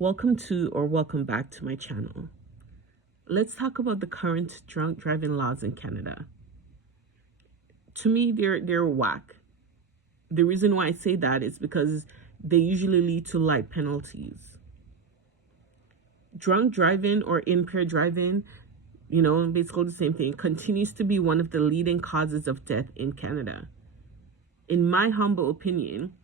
Welcome back to my channel. Let's talk about the current drunk driving laws in Canada. To me, they're whack. The reason why I say that is because they usually lead to light penalties. Drunk driving or impaired driving, basically the same thing, continues to be one of the leading causes of death in Canada. In my humble opinion,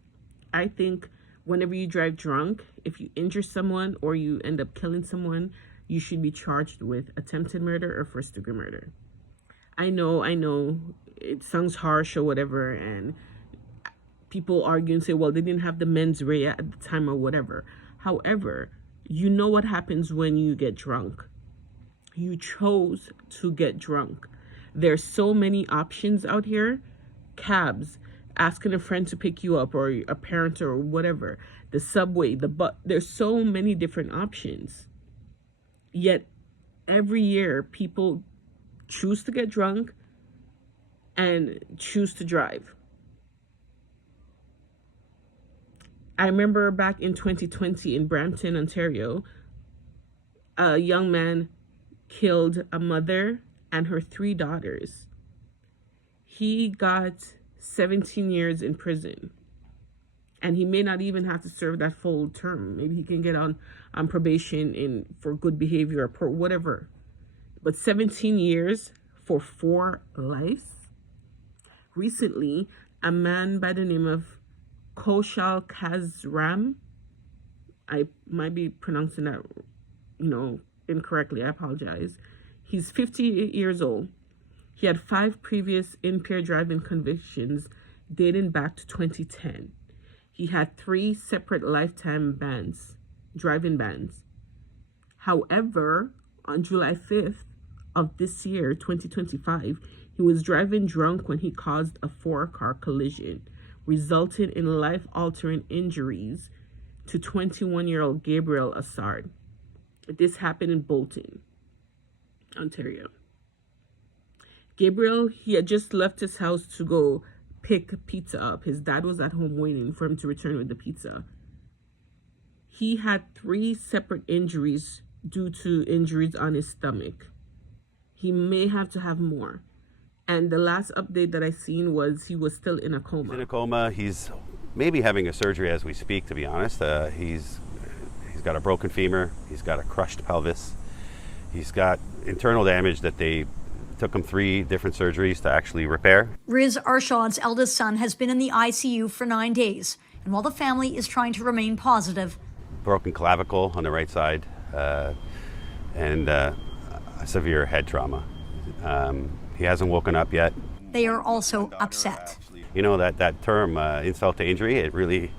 I think whenever you drive drunk, if you injure someone or you end up killing someone, you should be charged with attempted murder or first-degree murder. I know, it sounds harsh or whatever, and people argue and say, well, they didn't have the mens rea at the time or whatever. However, you know what happens when you get drunk. You chose to get drunk. There's so many options out here. Cabs, asking a friend to pick you up, or a parent or whatever, the subway, the bus. There's so many different options. Yet every year people choose to get drunk and choose to drive. I remember back in 2020 in Brampton, Ontario, a young man killed a mother and her 3 daughters. He got 17 years in prison, and he may not even have to serve that full term. Maybe he can get on probation for good behavior or whatever. But 17 years for 4 lives. Recently, a man by the name of Koshal Kazram, I might be pronouncing that incorrectly, I apologize. He's 58 years old. He had 5 previous impaired driving convictions dating back to 2010. He had 3 separate lifetime driving bans. However, on July 5th of this year, 2025, he was driving drunk when he caused a 4-car collision, resulting in life-altering injuries to 21-year-old Gabriel Assard. This happened in Bolton, Ontario. Gabriel, he had just left his house to go pick pizza up. His dad was at home waiting for him to return with the pizza. He had 3 separate injuries due to injuries on his stomach. He may have to have more. And the last update that I seen was he was still in a coma. He's in a coma. He's maybe having a surgery as we speak, to be honest. He's got a broken femur. He's got a crushed pelvis. He's got internal damage that they took him 3 different surgeries to actually repair. Riz Arshad's eldest son has been in the ICU for 9 days, and while the family is trying to remain positive, Broken clavicle on the right side, and a severe head trauma. He hasn't woken up yet. they are also upset. You know, that term, insult to injury, we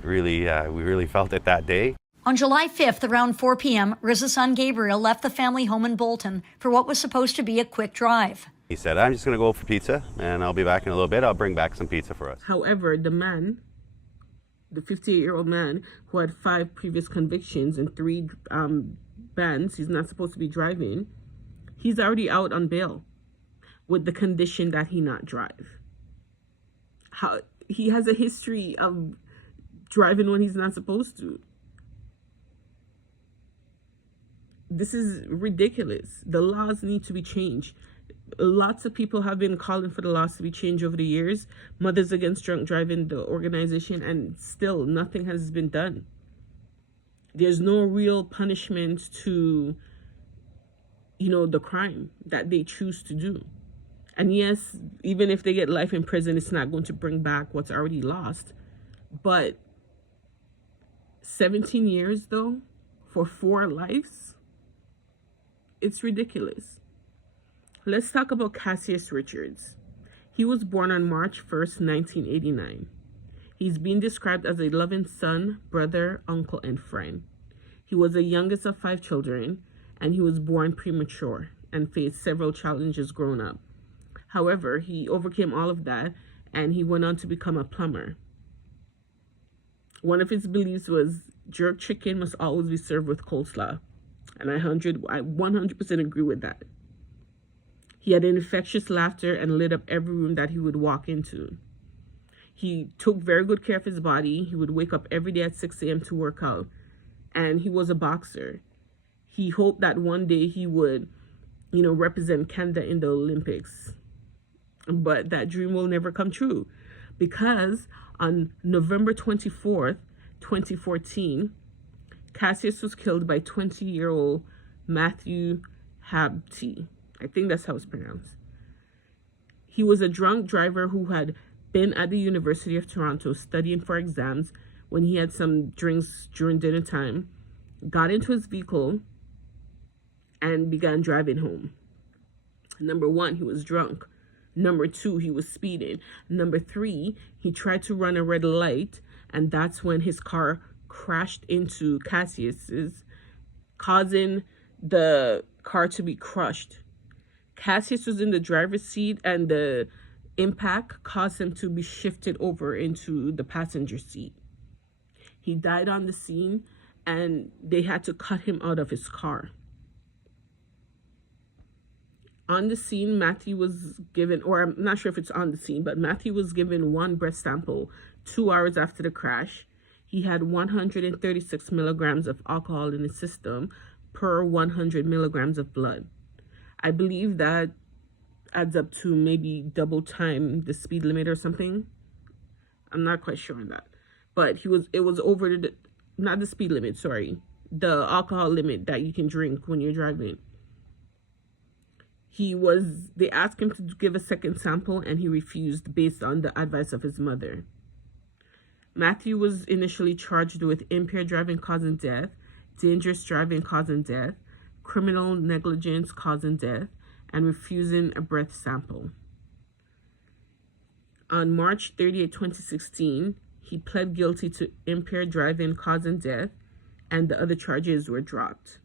really felt it that day. On July 5th, around 4 p.m., Riz's son Gabriel left the family home in Bolton for what was supposed to be a quick drive. He said, I'm just going to go for pizza, and I'll be back in a little bit. I'll bring back some pizza for us. However, the man, the 58-year-old man who had 5 previous convictions and 3 bans, he's not supposed to be driving, he's already out on bail with the condition that he not drive. He has a history of driving when he's not supposed to. This is ridiculous. The laws need to be changed. Lots of people have been calling for the laws to be changed over the years. Mothers Against Drunk Driving, the organization, and still nothing has been done. There's no real punishment to, the crime that they choose to do. And yes, even if they get life in prison, it's not going to bring back what's already lost. But 17 years, though, for 4 lives? It's ridiculous. Let's talk about Cassius Richards. He was born on March 1st, 1989. He's been described as a loving son, brother, uncle, and friend. He was the youngest of 5 children, and he was born premature and faced several challenges growing up. However, he overcame all of that, and he went on to become a plumber. One of his beliefs was jerk chicken must always be served with coleslaw. And I 100% agree with that. He had infectious laughter and lit up every room that he would walk into. He took very good care of his body. He would wake up every day at 6 a.m. to work out. and he was a boxer. He hoped that one day he would, represent Canada in the Olympics. But that dream will never come true, because on November 24th, 2014, Cassius was killed by 20-year-old Matthew Habte. I think that's how it's pronounced. He was a drunk driver who had been at the University of Toronto studying for exams when he had some drinks during dinner time, got into his vehicle, and began driving home. Number one, he was drunk. Number two, he was speeding. Number three, he tried to run a red light, and that's when his car crashed into Cassius's, causing the car to be crushed. Cassius was in the driver's seat, and the impact caused him to be shifted over into the passenger seat. He died on the scene, and they had to cut him out of his car. On the scene, Matthew was given, or I'm not sure if it's on the scene, but Matthew was given one breath sample 2 hours after the crash. He had 136 milligrams of alcohol in his system per 100 milligrams of blood. I believe that adds up to maybe double time the speed limit or something. I'm not quite sure on that. But it was over not the speed limit, sorry, the alcohol limit that you can drink when you're driving. They asked him to give a second sample, and he refused based on the advice of his mother. Matthew was initially charged with impaired driving causing death, dangerous driving causing death, criminal negligence causing death, and refusing a breath sample. On March 30th, 2016, he pled guilty to impaired driving causing death, and the other charges were dropped.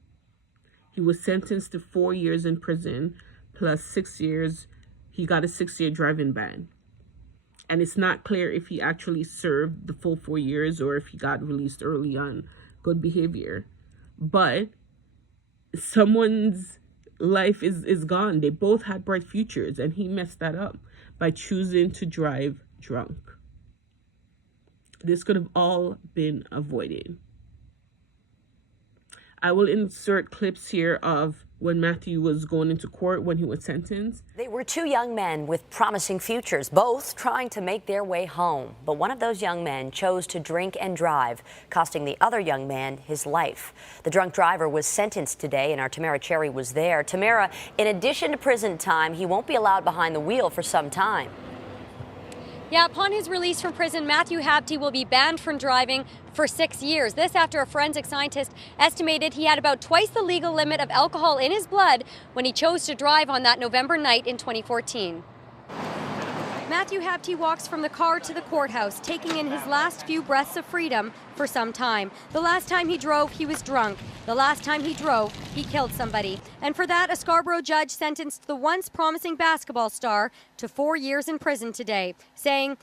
He was sentenced to 4 years in prison, plus 6 years. He got a 6-year driving ban. And it's not clear if he actually served the full 4 years or if he got released early on good behavior. But someone's life is gone. They both had bright futures, and he messed that up by choosing to drive drunk. This could have all been avoided. I will insert clips here of when Matthew was going into court when he was sentenced. They were two young men with promising futures, both trying to make their way home. But one of those young men chose to drink and drive, costing the other young man his life. The drunk driver was sentenced today, and our Tamara Cherry was there. Tamara, in addition to prison time, he won't be allowed behind the wheel for some time. Yeah, upon his release from prison, Matthew Habte will be banned from driving for 6 years. This after a forensic scientist estimated he had about twice the legal limit of alcohol in his blood when he chose to drive on that November night in 2014. Matthew Habte walks from the car to the courthouse, taking in his last few breaths of freedom for some time. The last time he drove, he was drunk. The last time he drove, he killed somebody. And for that, a Scarborough judge sentenced the once promising basketball star to 4 years in prison today, saying,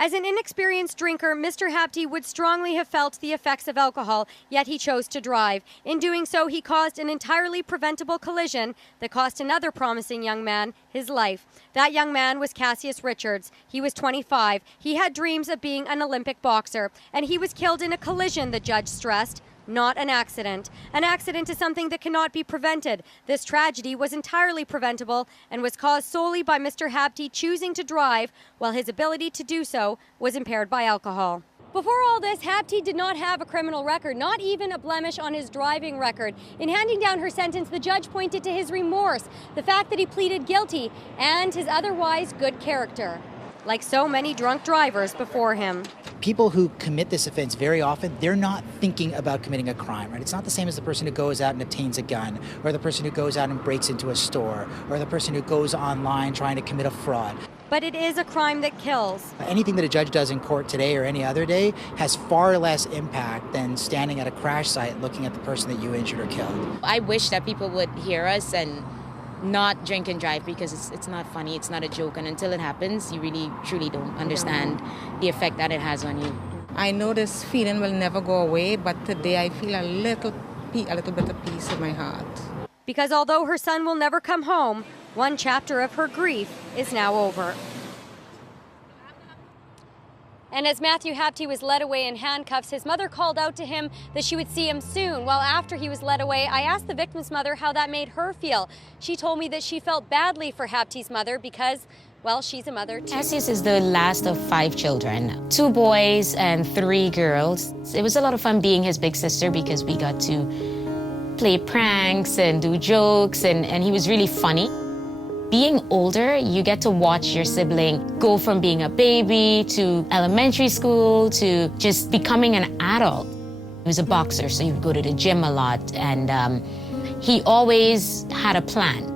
as an inexperienced drinker, Mr. Habte would strongly have felt the effects of alcohol, yet he chose to drive. In doing so, he caused an entirely preventable collision that cost another promising young man his life. That young man was Cassius Richards. He was 25. He had dreams of being an Olympic boxer, and he was killed in a collision, the judge stressed. Not an accident. An accident is something that cannot be prevented. This tragedy was entirely preventable and was caused solely by Mr. Habte choosing to drive while his ability to do so was impaired by alcohol. Before all this, Habte did not have a criminal record, not even a blemish on his driving record. In handing down her sentence, the judge pointed to his remorse, the fact that he pleaded guilty, and his otherwise good character, like so many drunk drivers before him. People who commit this offense very often, they're not thinking about committing a crime, right? It's not the same as the person who goes out and obtains a gun, or the person who goes out and breaks into a store, or the person who goes online trying to commit a fraud. But it is a crime that kills. Anything that a judge does in court today or any other day has far less impact than standing at a crash site looking at the person that you injured or killed. I wish that people would hear us and not drink and drive, because it's not funny, it's not a joke, and until it happens, you really truly don't understand the effect that it has on you. I know this feeling will never go away, but today I feel a little bit of peace in my heart. Because although her son will never come home, one chapter of her grief is now over. And as Matthew Hapty was led away in handcuffs, his mother called out to him that she would see him soon. Well, after he was led away, I asked the victim's mother how that made her feel. She told me that she felt badly for Hapty's mother because, well, she's a mother too. Cassius is the last of 5 children, 2 boys and 3 girls. It was a lot of fun being his big sister because we got to play pranks and do jokes, and he was really funny. Being older, you get to watch your sibling go from being a baby to elementary school to just becoming an adult. He was a boxer, so he would go to the gym a lot, and he always had a plan.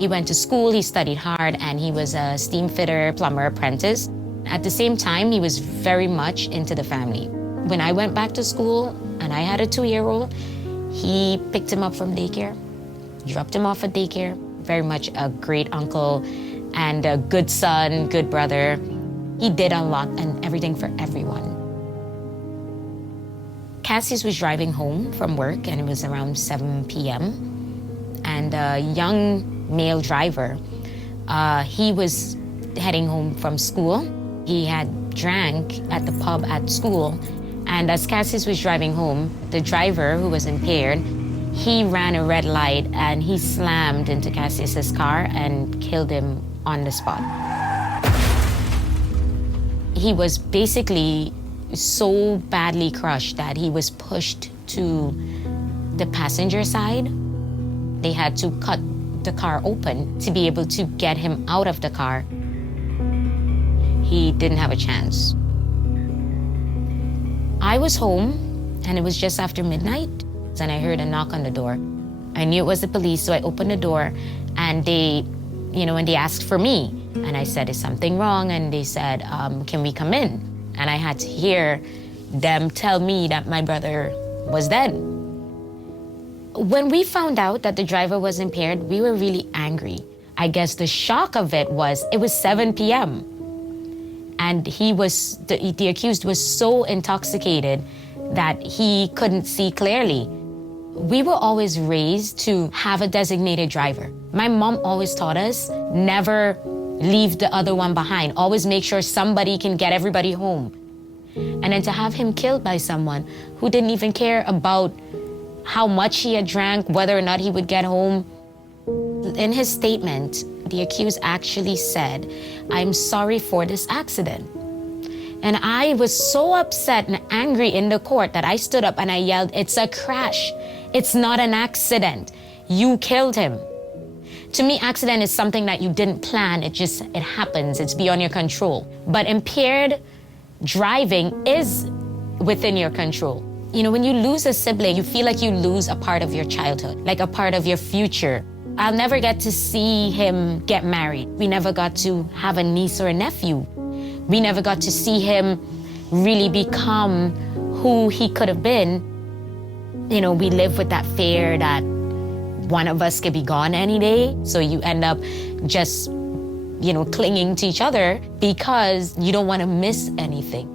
He went to school, he studied hard, and he was a steam fitter, plumber apprentice. At the same time, he was very much into the family. When I went back to school and I had a 2-year-old, he picked him up from daycare, dropped him off at daycare. Very much a great uncle and a good son, good brother. He did a lot and everything for everyone. Cassius was driving home from work and it was around 7 p.m. And a young male driver, he was heading home from school. He had drank at the pub at school. And as Cassius was driving home, the driver, who was impaired, he ran a red light and he slammed into Cassius's car and killed him on the spot. He was basically so badly crushed that he was pushed to the passenger side. They had to cut the car open to be able to get him out of the car. He didn't have a chance. I was home and it was just after midnight. And I heard a knock on the door. I knew it was the police, so I opened the door and they asked for me. And I said, is something wrong? And they said, can we come in? And I had to hear them tell me that my brother was dead. When we found out that the driver was impaired, we were really angry. I guess the shock of it was 7 p.m. And the accused was so intoxicated that he couldn't see clearly. We were always raised to have a designated driver. My mom always taught us never leave the other one behind. Always make sure somebody can get everybody home. And then to have him killed by someone who didn't even care about how much he had drank, whether or not he would get home. In his statement, the accused actually said, "I'm sorry for this accident." And I was so upset and angry in the court that I stood up and I yelled, "It's a crash. It's not an accident. You killed him." To me, accident is something that you didn't plan. It happens. It's beyond your control. But impaired driving is within your control. You know, when you lose a sibling, you feel like you lose a part of your childhood, like a part of your future. I'll never get to see him get married. We never got to have a niece or a nephew. We never got to see him really become who he could have been. You know, we live with that fear that one of us could be gone any day. So you end up just, clinging to each other because you don't want to miss anything.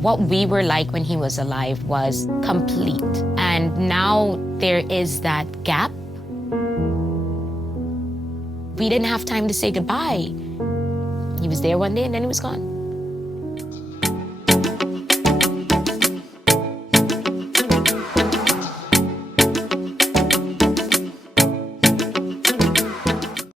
What we were like when he was alive was complete. And now there is that gap. We didn't have time to say goodbye. He was there one day and then he was gone.